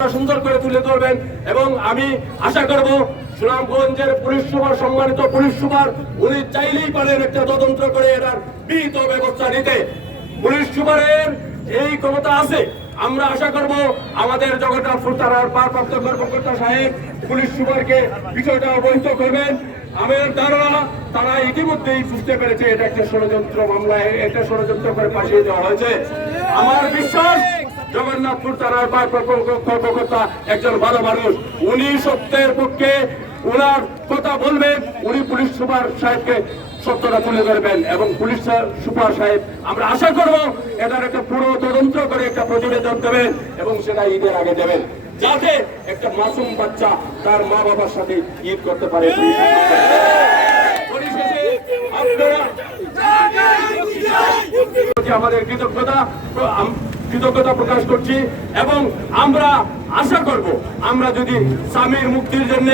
সুন্দর করে তুলে ধরবেন এবং আমি আশা করব সুনামগঞ্জের পুলিশ সুপার, সম্মানিত পুলিশ সুপার, উনি চাইলেই পারেন একটা তদন্ত করে এটার বিহিত ব্যবস্থা নিতে। পুলিশ সুপারের এই ক্ষমতা আছে। আমরা আশা করব আমাদের জগন্নাথপুর থানার ভারপ্রাপ্ত কর্মকর্তা সাহেব পুলিশ সুপারকে বিষয়টা অবহিত করবেন। আমাদের ধারণা, তারা ইতিমধ্যেই বুঝতে পেরেছে এটা একটা ষড়যন্ত্র মামলায়, এটা ষড়যন্ত্র করে পাঠিয়ে দেওয়া হয়েছে। আমার বিশ্বাস জগন্নাথপুর থানার কর্মকর্তা একজন ভালো মানুষ। উনি সত্যের পক্ষে ওনার কথা বলবেন উনি পুলিশ সুপার সাহেবকে সত্যটা তুলে ধরবেন এবং পুলিশ সুপার সাহেব আমরা আশা করব এটার একটা পুরো তদন্ত করে একটা প্রতিবেদন দেবেন এবং সেটা ঈদের আগে দেবেন যাতে একটা মাসুম বাচ্চা তার মা বাবার সাথে ঈদ করতে পারে। আমাদের কৃতজ্ঞতা কৃতজ্ঞতা প্রকাশ করছি এবং আমরা আশা করব আমরা যদি স্বামীর মুক্তির জন্য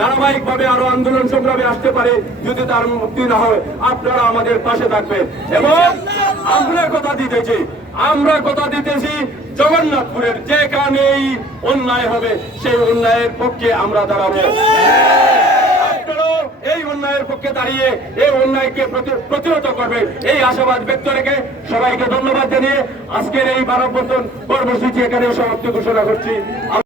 ধারাবাহিকভাবে আরও আন্দোলন সংগ্রামে আসতে পারে, যদি তার মুক্তি না হয়, আপনারা আমাদের পাশে থাকবেন। এবং আমরা কথা দিতেছি, আমরা কথা দিতেছি জগন্নাথপুরের যেখানেই অন্যায় হবে, সেই অন্যায়ের পক্ষে আমরা দাঁড়াবো। অন্যায়ের পক্ষে দাঁড়িয়ে এই অন্যায়কে প্রতি- প্রতিহত করবে। এই আশাবাদ ব্যক্ত রেখে সবাইকে ধন্যবাদ জানিয়ে আজকের এই মানববন্ধন কর্মসূচি এখানে সমাপ্তি ঘোষণা করছি।